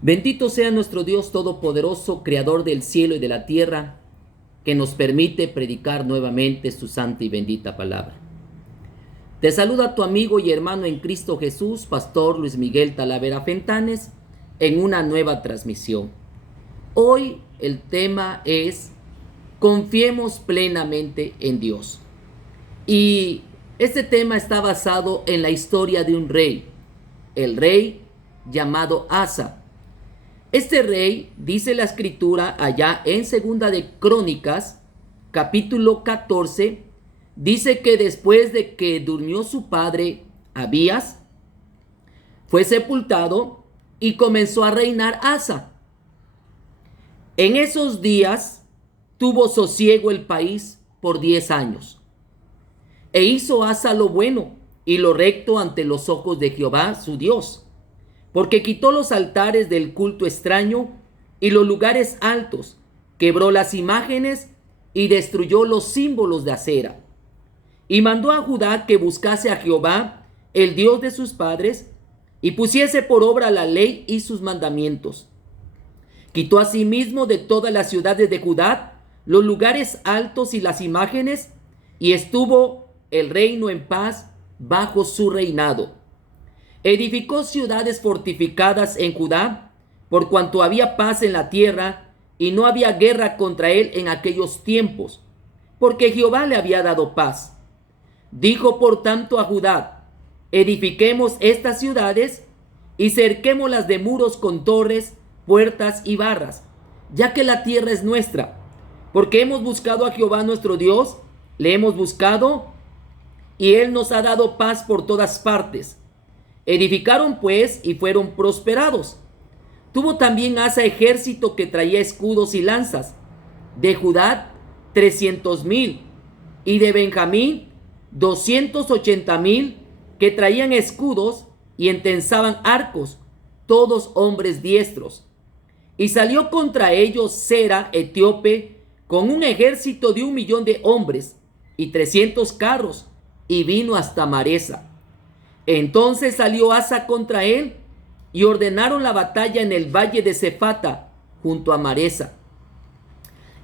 Bendito sea nuestro Dios Todopoderoso, Creador del cielo y de la tierra, que nos permite predicar nuevamente su santa y bendita palabra. Te saluda tu amigo y hermano en Cristo Jesús, Pastor Luis Miguel Talavera Fentanes, en una nueva transmisión. Hoy el tema es: confiemos plenamente en Dios. Y este tema está basado en la historia de un rey, el rey llamado Asa. Este rey, dice la escritura allá en Segunda de Crónicas, capítulo 14, dice que después de que durmió su padre Abías, fue sepultado y comenzó a reinar Asa. En esos días tuvo sosiego el país por 10 años. E hizo Asa lo bueno y lo recto ante los ojos de Jehová su Dios, porque quitó los altares del culto extraño y los lugares altos, quebró las imágenes y destruyó los símbolos de acera. Y mandó a Judá que buscase a Jehová, el Dios de sus padres, y pusiese por obra la ley y sus mandamientos. Quitó asimismo de todas las ciudades de Judá los lugares altos y las imágenes, y estuvo el reino en paz bajo su reinado. Edificó ciudades fortificadas en Judá, por cuanto había paz en la tierra, y no había guerra contra él en aquellos tiempos, porque Jehová le había dado paz. Dijo por tanto a Judá: edifiquemos estas ciudades y cerquémoslas de muros con torres, puertas y barras, ya que la tierra es nuestra, porque hemos buscado a Jehová nuestro Dios, le hemos buscado, y él nos ha dado paz por todas partes. Edificaron pues y fueron prosperados. Tuvo también Asa ejército que traía escudos y lanzas, de Judá 300,000, y de Benjamín 280,000, que traían escudos y entensaban arcos, todos hombres diestros. Y salió contra ellos Sera etíope con un ejército de 1,000,000 de hombres y 300 carros, y vino hasta Maresa. Entonces salió Asa contra él, y ordenaron la batalla en el valle de Cefata, junto a Maresa.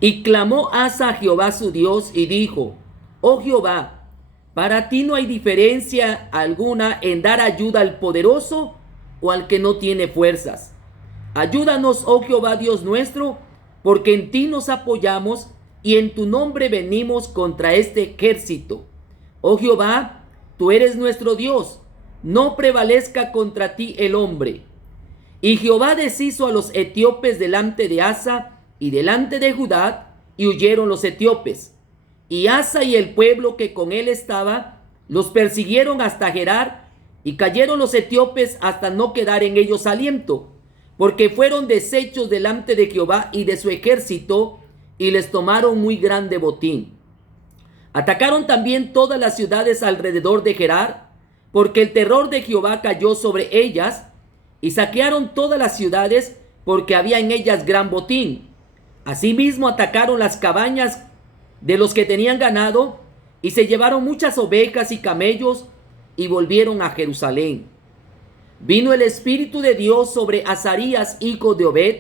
Y clamó Asa a Jehová su Dios, y dijo: Oh Jehová, para ti no hay diferencia alguna en dar ayuda al poderoso o al que no tiene fuerzas. Ayúdanos, oh Jehová Dios nuestro, porque en ti nos apoyamos, y en tu nombre venimos contra este ejército. Oh Jehová, tú eres nuestro Dios, no prevalezca contra ti el hombre. Y Jehová deshizo a los etíopes delante de Asa y delante de Judá, y huyeron los etíopes. Y Asa y el pueblo que con él estaba los persiguieron hasta Gerar, y cayeron los etíopes hasta no quedar en ellos aliento, porque fueron deshechos delante de Jehová y de su ejército, y les tomaron muy grande botín. Atacaron también todas las ciudades alrededor de Gerar, porque el terror de Jehová cayó sobre ellas, y saquearon todas las ciudades, porque había en ellas gran botín. Asimismo atacaron las cabañas de los que tenían ganado, y se llevaron muchas ovejas y camellos, y volvieron a Jerusalén. Vino el Espíritu de Dios sobre Azarías, hijo de Obed,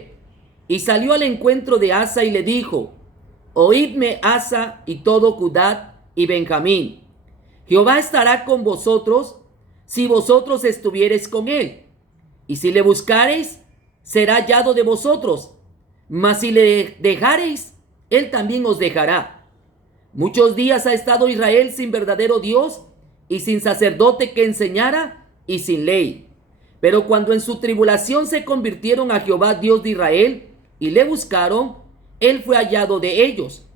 y salió al encuentro de Asa y le dijo: Oídme, Asa y todo Judá y Benjamín. Jehová estará con vosotros si vosotros estuviereis con él, y si le buscareis, será hallado de vosotros, mas si le dejareis, él también os dejará. Muchos días ha estado Israel sin verdadero Dios, y sin sacerdote que enseñara, y sin ley. Pero cuando en su tribulación se convirtieron a Jehová Dios de Israel, y le buscaron, él fue hallado de ellos.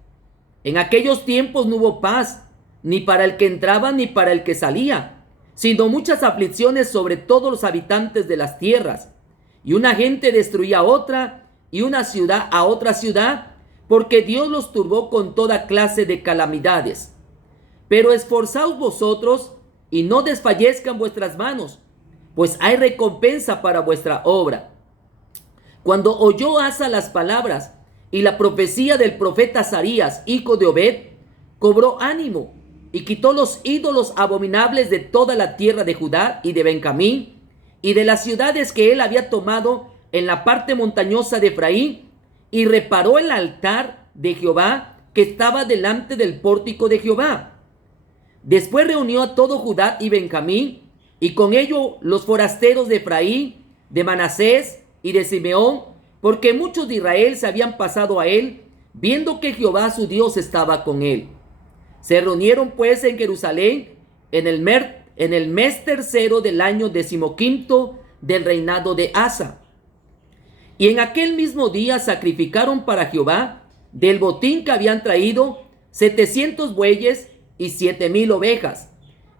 En aquellos tiempos no hubo paz, ni para el que entraba ni para el que salía, sino muchas aflicciones sobre todos los habitantes de las tierras. Y una gente destruía a otra, y una ciudad a otra ciudad, porque Dios los turbó con toda clase de calamidades. Pero esforzaos vosotros, y no desfallezcan vuestras manos, pues hay recompensa para vuestra obra. Cuando oyó Asa las palabras y la profecía del profeta Azarías, hijo de Obed, cobró ánimo, y quitó los ídolos abominables de toda la tierra de Judá y de Benjamín, y de las ciudades que él había tomado en la parte montañosa de Efraín y reparó el altar de Jehová que estaba delante del pórtico de Jehová. Después reunió a todo Judá y Benjamín, y con ello los forasteros de Efraín, de Manasés y de Simeón, porque muchos de Israel se habían pasado a él, viendo que Jehová su Dios estaba con él. Se reunieron pues en Jerusalén en el mes tercero del año 15 del reinado de Asa. Y en aquel mismo día sacrificaron para Jehová del botín que habían traído 700 bueyes y 7,000 ovejas.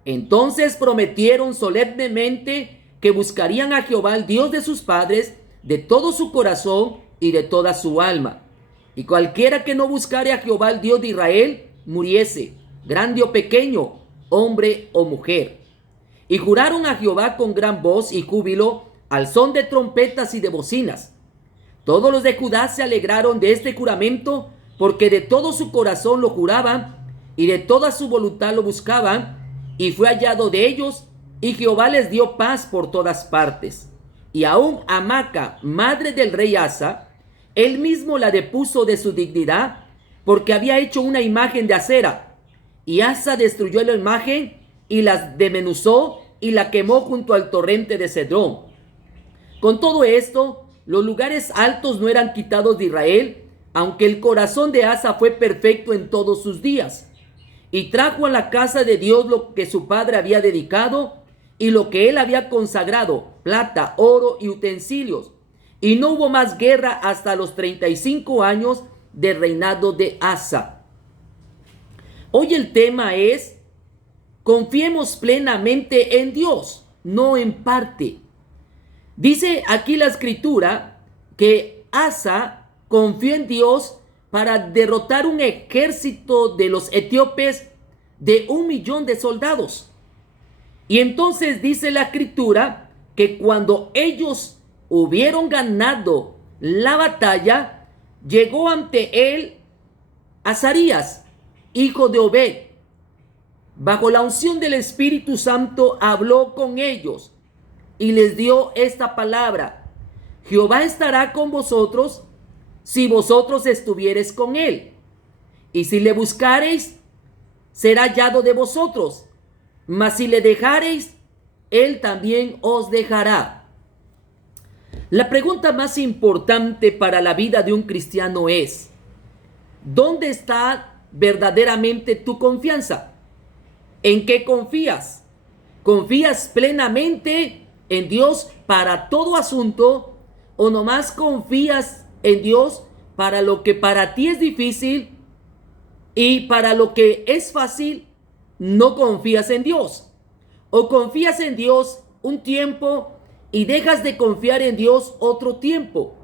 Entonces prometieron solemnemente que buscarían a Jehová, el Dios de sus padres, de todo su corazón y de toda su alma. Y cualquiera que no buscare a Jehová, el Dios de Israel, muriese, grande o pequeño, hombre o mujer. Y juraron a Jehová con gran voz y júbilo, al son de trompetas y de bocinas. Todos los de Judá se alegraron de este juramento, porque de todo su corazón lo juraban y de toda su voluntad lo buscaban, y fue hallado de ellos, y Jehová les dio paz por todas partes. Y aún a Maaca, madre del rey Asa, él mismo la depuso de su dignidad, porque había hecho una imagen de acera. Y Asa destruyó la imagen y la desmenuzó y la quemó junto al torrente de Cedrón. Con todo esto, los lugares altos no eran quitados de Israel, aunque el corazón de Asa fue perfecto en todos sus días. Y trajo a la casa de Dios lo que su padre había dedicado y lo que él había consagrado, plata, oro y utensilios. Y no hubo más guerra hasta los 35 años del reinado de Asa. Hoy el tema es: confiemos plenamente en Dios, no en parte. Dice aquí la escritura que Asa confió en Dios para derrotar un ejército de los etíopes de 1,000,000 de soldados. Y entonces dice la escritura que cuando ellos hubieron ganado la batalla, llegó ante él Azarías, hijo de Obed. Bajo la unción del Espíritu Santo habló con ellos y les dio esta palabra: Jehová estará con vosotros si vosotros estuviereis con él, y si le buscareis, será hallado de vosotros, mas si le dejareis, él también os dejará. La pregunta más importante para la vida de un cristiano es: ¿dónde está verdaderamente tu confianza? ¿En qué confías? ¿Confías plenamente en Dios para todo asunto, o nomás confías en Dios para lo que para ti es difícil, y para lo que es fácil no confías en Dios? ¿O confías en Dios un tiempo y dejas de confiar en Dios otro tiempo?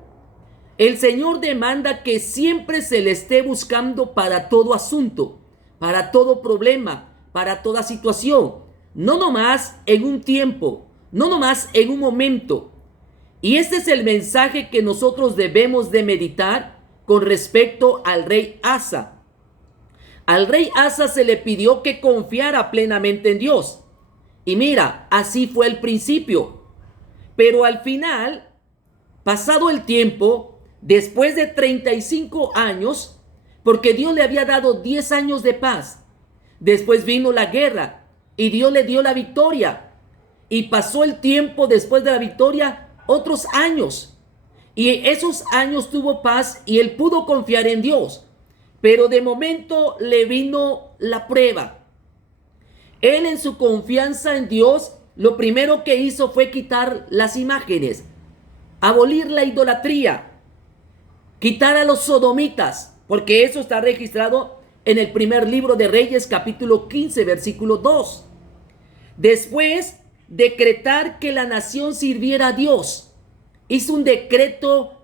El Señor demanda que siempre se le esté buscando para todo asunto, para todo problema, para toda situación, no nomás en un tiempo, no nomás en un momento. Y este es el mensaje que nosotros debemos de meditar con respecto al rey Asa. Al rey Asa se le pidió que confiara plenamente en Dios. Y mira, así fue el principio. Pero al final, pasado el tiempo, después de 35 años, porque Dios le había dado 10 años de paz, después vino la guerra y Dios le dio la victoria. Y pasó el tiempo después de la victoria, otros años. Y esos años tuvo paz y él pudo confiar en Dios. Pero de momento le vino la prueba. Él, en su confianza en Dios, lo primero que hizo fue quitar las imágenes, abolir la idolatría, quitar a los sodomitas, porque eso está registrado en el primer libro de Reyes, capítulo 15, versículo 2. Después, decretar que la nación sirviera a Dios. Hizo un decreto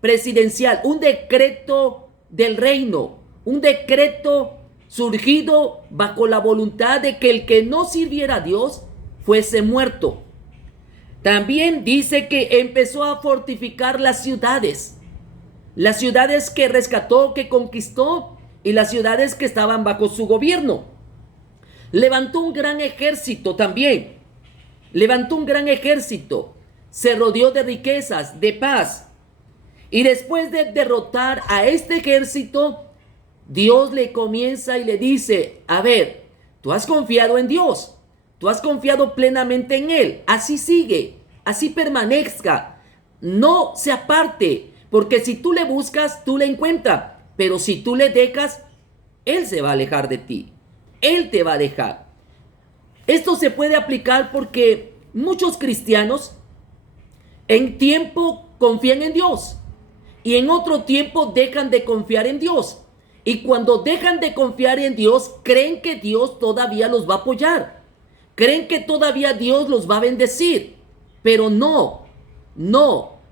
presidencial, un decreto del reino, un decreto surgido bajo la voluntad de que el que no sirviera a Dios fuese muerto. También dice que empezó a fortificar las ciudades que rescató, que conquistó, y las ciudades que estaban bajo su gobierno. Levantó un gran ejército también. Levantó un gran ejército. se rodeó de riquezas, de paz. Y después de derrotar a este ejército, Dios le comienza y le dice, a ver, tú has confiado en Dios, tú has confiado plenamente en Él, así sigue, así permanezca, no se aparte, porque si tú le buscas, tú le encuentras, pero si tú le dejas, Él se va a alejar de ti, Él te va a dejar. Esto se puede aplicar porque muchos cristianos en tiempo confían en Dios y en otro tiempo dejan de confiar en Dios. Y cuando dejan de confiar en Dios, creen que Dios todavía los va a apoyar. Creen que todavía Dios los va a bendecir. Pero no.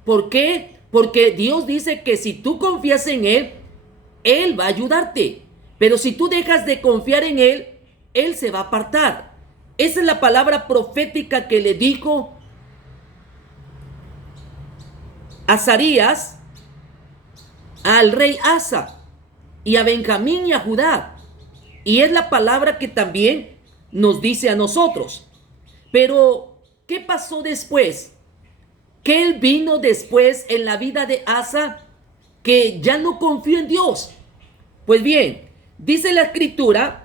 ¿Por qué? Porque Dios dice que si tú confías en Él, Él va a ayudarte. Pero si tú dejas de confiar en Él, Él se va a apartar. Esa es la palabra profética que le dijo Azarías al rey Asa y a Benjamín y a Judá. Y es la palabra que también nos dice a nosotros. Pero, ¿qué pasó después? ¿Qué vino después en la vida de Asa que ya no confió en Dios? Pues bien, dice la escritura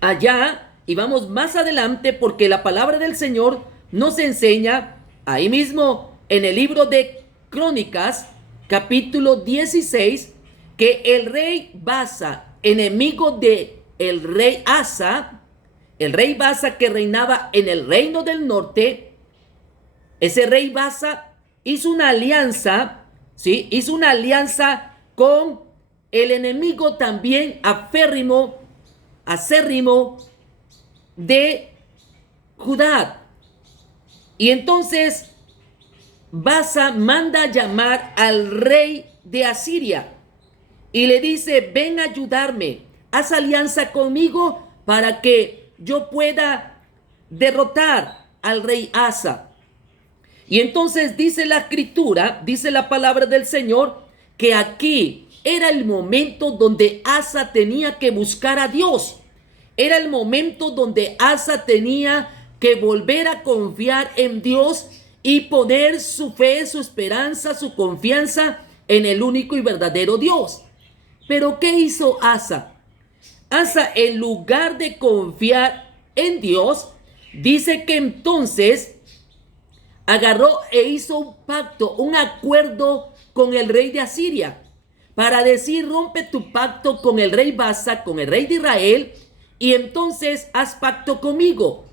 allá, y vamos más adelante porque la palabra del Señor nos enseña ahí mismo en el libro de Crónicas, capítulo 16, que el rey Baasa, enemigo de el rey Asa, el rey Baasa que reinaba en el reino del norte, ese rey Baasa hizo una alianza, ¿sí? Hizo una alianza con el enemigo también acérrimo de Judá. Y entonces Baasa manda a llamar al rey de Asiria y le dice, ven a ayudarme, haz alianza conmigo para que yo pueda derrotar al rey Asa. Y entonces dice la escritura, dice la palabra del Señor, que aquí era el momento donde Asa tenía que buscar a Dios. Era el momento donde Asa tenía que volver a confiar en Dios y poner su fe, su esperanza, su confianza en el único y verdadero Dios. Pero ¿qué hizo Asa? Asa, en lugar de confiar en Dios, dice que entonces agarró e hizo un pacto, un acuerdo con el rey de Asiria, para decir, rompe tu pacto con el rey Baasa, con el rey de Israel, y entonces haz pacto conmigo.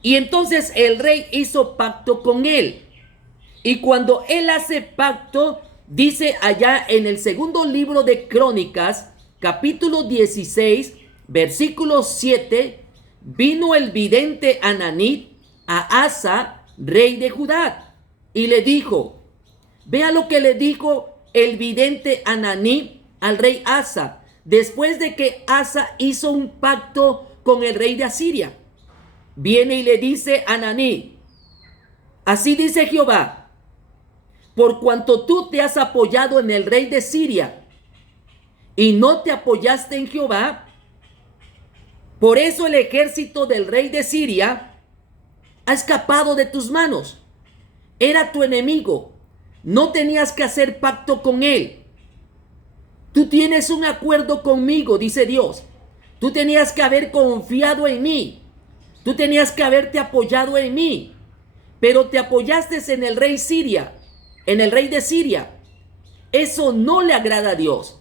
Y entonces el rey hizo pacto con él. Y cuando él hace pacto, dice allá en el segundo libro de Crónicas, capítulo 16, versículo 7, vino el vidente Ananí a Asa, rey de Judá, y le dijo, vea lo que le dijo el vidente Ananí al rey Asa, después de que Asa hizo un pacto con el rey de Asiria. Viene y le dice a Ananí, así dice Jehová, por cuanto tú te has apoyado en el rey de Siria y no te apoyaste en Jehová, por eso el ejército del rey de Siria ha escapado de tus manos. Era tu enemigo, no tenías que hacer pacto con él. Tú tienes un acuerdo conmigo, dice Dios. Tú tenías que haber confiado en mí. Tú tenías que haberte apoyado en mí. Pero te apoyaste en el rey Siria, en el rey de Siria. Eso no le agrada a Dios.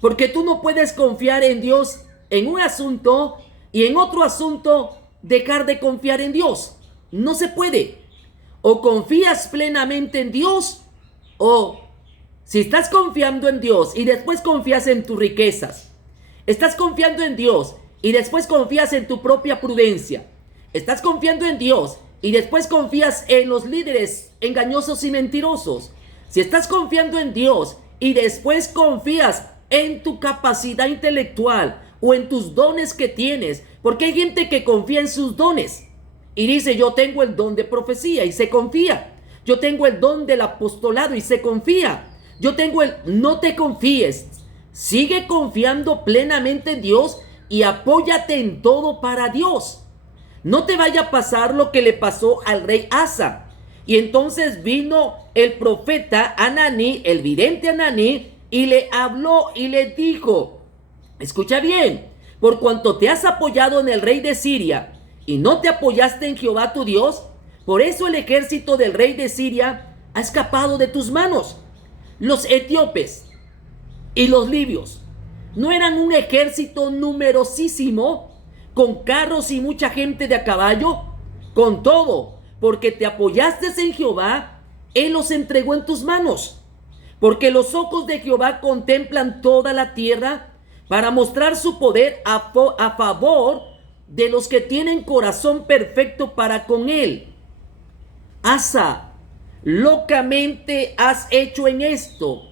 Porque tú no puedes confiar en Dios en un asunto y en otro asunto dejar de confiar en Dios. No se puede. O confías plenamente en Dios, o si estás confiando en Dios y después confías en tus riquezas, estás confiando en Dios y después confías en tu propia prudencia, estás confiando en Dios y después confías en los líderes engañosos y mentirosos, si estás confiando en Dios y después confías en tu capacidad intelectual o en tus dones que tienes, porque hay gente que confía en sus dones y dice, yo tengo el don de profecía y se confía, yo tengo el don del apostolado y se confía, yo tengo el... No te confíes, sigue confiando plenamente en Dios y apóyate en todo para Dios. No te vaya a pasar lo que le pasó al rey Asa. Y entonces vino el profeta Ananí, el vidente Ananí, y le habló y le dijo, escucha bien, por cuanto te has apoyado en el rey de Siria y no te apoyaste en Jehová tu Dios, por eso el ejército del rey de Siria ha escapado de tus manos. Los etíopes y los libios no eran un ejército numerosísimo, con carros y mucha gente de a caballo. Con todo, porque te apoyaste en Jehová, Él los entregó en tus manos. Porque los ojos de Jehová contemplan toda la tierra para mostrar su poder a favor de los que tienen corazón perfecto para con Él. Asa, locamente has hecho en esto.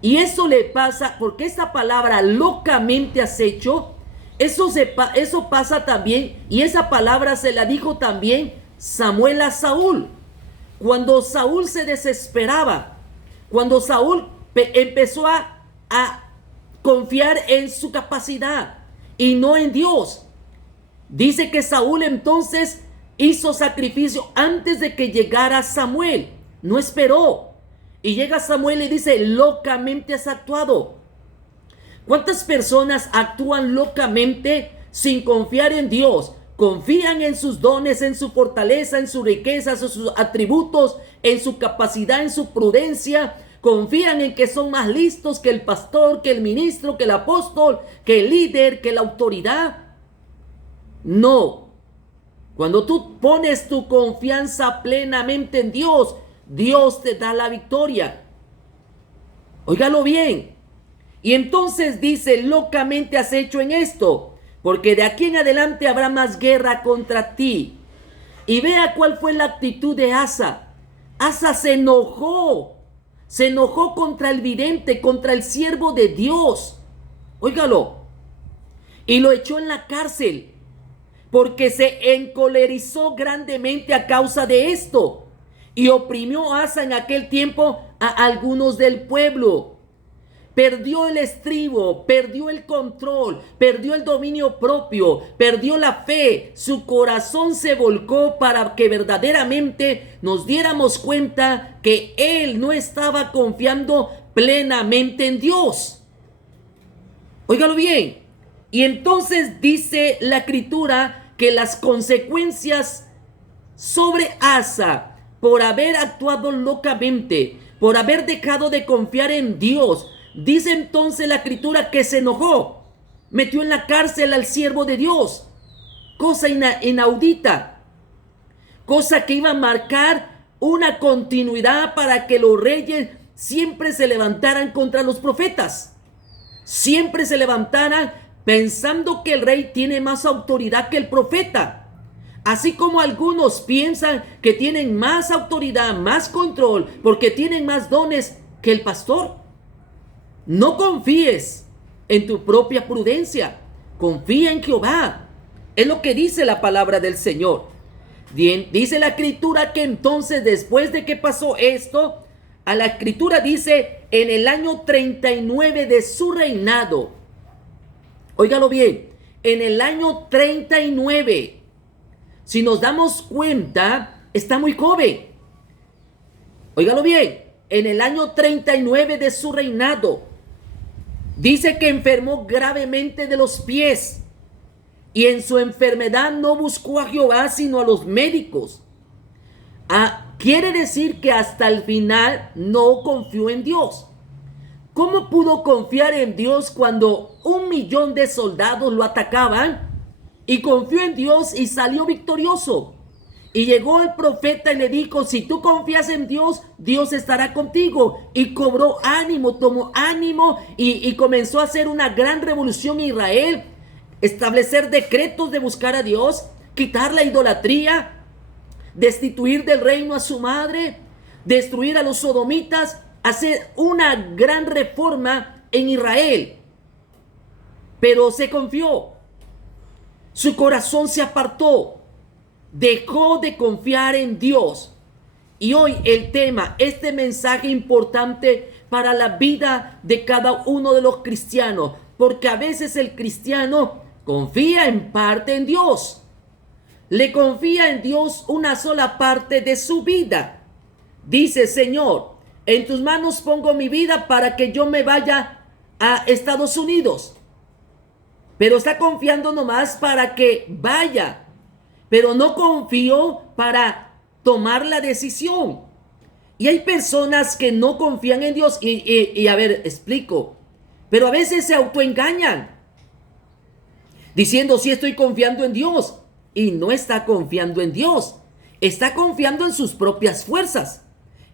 Y eso le pasa, porque esta palabra locamente has hecho, eso pasa también, y esa palabra se la dijo también Samuel a Saúl. Cuando Saúl se desesperaba, cuando Saúl empezó a confiar en su capacidad y no en Dios. Dice que Saúl entonces hizo sacrificio antes de que llegara Samuel. No esperó. Y llega Samuel y dice, locamente has actuado. ¿Cuántas personas actúan locamente sin confiar en Dios? Confían en sus dones, en su fortaleza, en sus riquezas, en sus atributos, en su capacidad, en su prudencia. Confían en que son más listos que el pastor, que el ministro, que el apóstol, que el líder, que la autoridad. No. Cuando tú pones tu confianza plenamente en Dios, Dios te da la victoria. Óigalo bien. Y entonces dice, locamente has hecho en esto, porque de aquí en adelante habrá más guerra contra ti. Y vea cuál fue la actitud de Asa. Asa se enojó contra el vidente, contra el siervo de Dios. Óigalo. Y lo echó en la cárcel, porque se encolerizó grandemente a causa de esto. Y oprimió Asa en aquel tiempo a algunos del pueblo. Perdió el estribo, perdió el control, perdió el dominio propio, perdió la fe. Su corazón se volcó para que verdaderamente nos diéramos cuenta que él no estaba confiando plenamente en Dios. Óigalo bien. Y entonces dice la escritura que las consecuencias sobre Asa por haber actuado locamente, por haber dejado de confiar en Dios, dice entonces la escritura que se enojó, metió en la cárcel al siervo de Dios, cosa inaudita, cosa que iba a marcar una continuidad para que los reyes siempre se levantaran contra los profetas, siempre se levantaran pensando que el rey tiene más autoridad que el profeta. Así como algunos piensan que tienen más autoridad, más control, porque tienen más dones que el pastor. No confíes en tu propia prudencia. Confía en Jehová. Es lo que dice la palabra del Señor. Bien, dice la escritura que entonces después de que pasó esto, a la escritura dice en el año 39 de su reinado. Óigalo bien, en el año 39. Si nos damos cuenta, está muy joven. Óigalo bien, en el año 39 de su reinado, dice que enfermó gravemente de los pies. Y en su enfermedad no buscó a Jehová, sino a los médicos. Quiere decir que hasta el final no confió en Dios. ¿Cómo pudo confiar en Dios cuando 1,000,000 de soldados lo atacaban? Y confió en Dios y salió victorioso. Y llegó el profeta y le dijo, si tú confías en Dios, Dios estará contigo. Y cobró ánimo, tomó ánimo y comenzó a hacer una gran revolución en Israel. Establecer decretos de buscar a Dios, quitar la idolatría, destituir del reino a su madre, destruir a los sodomitas, hacer una gran reforma en Israel. Pero se confió. Su corazón se apartó, dejó de confiar en Dios. Y hoy el tema, este mensaje importante para la vida de cada uno de los cristianos, porque a veces el cristiano confía en parte en Dios. Le confía en Dios una sola parte de su vida. dice: Señor, en tus manos pongo mi vida para que yo me vaya a Estados Unidos. Pero está confiando nomás para que vaya, pero no confió para tomar la decisión. Y hay personas que no confían en Dios y a ver, explico, pero a veces se autoengañan diciendo: sí, estoy confiando en Dios, y no está confiando en Dios. Está confiando en sus propias fuerzas,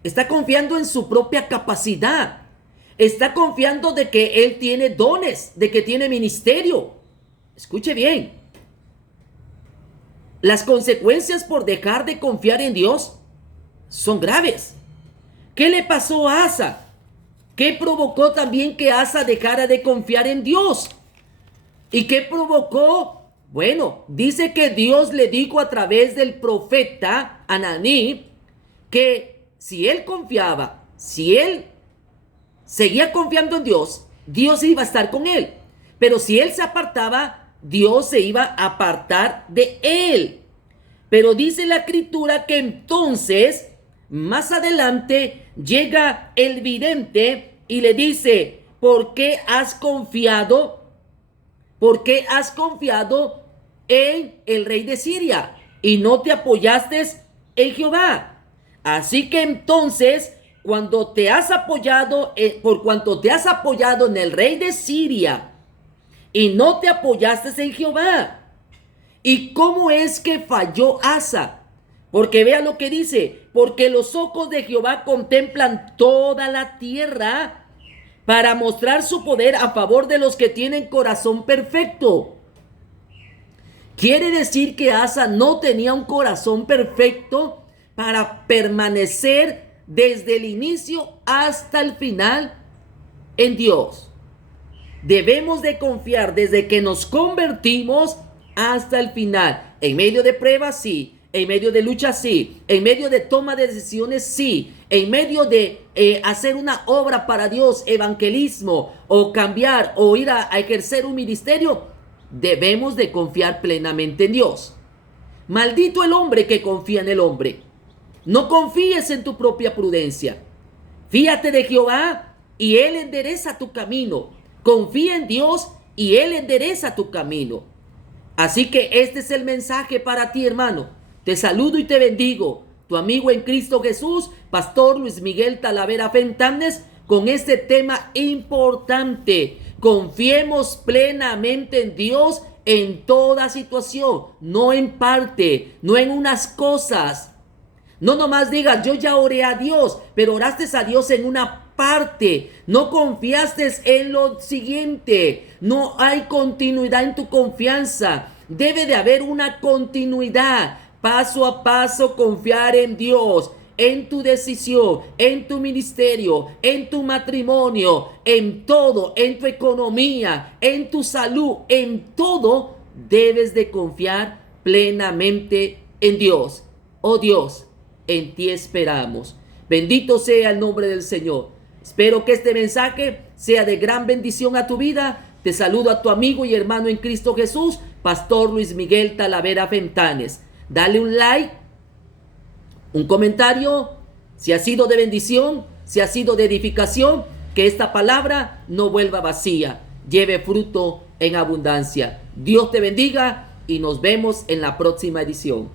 está confiando en su propia capacidad, está confiando de que él tiene dones, de que tiene ministerio. Escuche bien, las consecuencias por dejar de confiar en Dios son graves. ¿Qué le pasó a Asa? ¿Qué provocó también que Asa dejara de confiar en Dios? ¿Y qué provocó? Bueno, dice que Dios le dijo a través del profeta Ananí que si él confiaba, si él seguía confiando en Dios, Dios iba a estar con él. Pero si él se apartaba, Dios se iba a apartar de él. Pero dice la escritura que entonces, más adelante, llega el vidente y le dice: ¿por qué has confiado? ¿Por qué has confiado en el rey de Siria y no te apoyaste en Jehová? Así que entonces, cuando te has apoyado, por cuanto te has apoyado en el rey de Siria y no te apoyaste en Jehová. ¿Y cómo es que falló Asa? Porque vea lo que dice: porque los ojos de Jehová contemplan toda la tierra para mostrar su poder a favor de los que tienen corazón perfecto. Quiere decir que Asa no tenía un corazón perfecto para permanecer desde el inicio hasta el final en Dios. Debemos de confiar desde que nos convertimos hasta el final. En medio de pruebas, sí. En medio de lucha, sí. En medio de toma de decisiones, sí. En medio de hacer una obra para Dios, evangelismo, o cambiar, o ir a ejercer un ministerio, debemos de confiar plenamente en Dios. Maldito el hombre que confía en el hombre. No confíes en tu propia prudencia. Fíate de Jehová y Él endereza tu camino. Confía en Dios y Él endereza tu camino. Así que este es el mensaje para ti, hermano. Te saludo y te bendigo. Tu amigo en Cristo Jesús, Pastor Luis Miguel Talavera Fentanes, con este tema importante. Confiemos plenamente en Dios en toda situación, no en parte, no en unas cosas. No nomás digas: yo ya oré a Dios, pero oraste a Dios en una parte. No confiaste en lo siguiente. No hay continuidad en tu confianza. Debe de haber una continuidad. Paso a paso confiar en Dios, en tu decisión, en tu ministerio, en tu matrimonio, en todo, en tu economía, en tu salud, en todo debes de confiar plenamente en Dios. Oh Dios, en ti esperamos. Bendito sea el nombre del Señor. Espero que este mensaje sea de gran bendición a tu vida. Te saludo a tu amigo y hermano en Cristo Jesús, Pastor Luis Miguel Talavera Fentanes. Dale un like, un comentario, si ha sido de bendición, si ha sido de edificación, que esta palabra no vuelva vacía, lleve fruto en abundancia. Dios te bendiga y nos vemos en la próxima edición.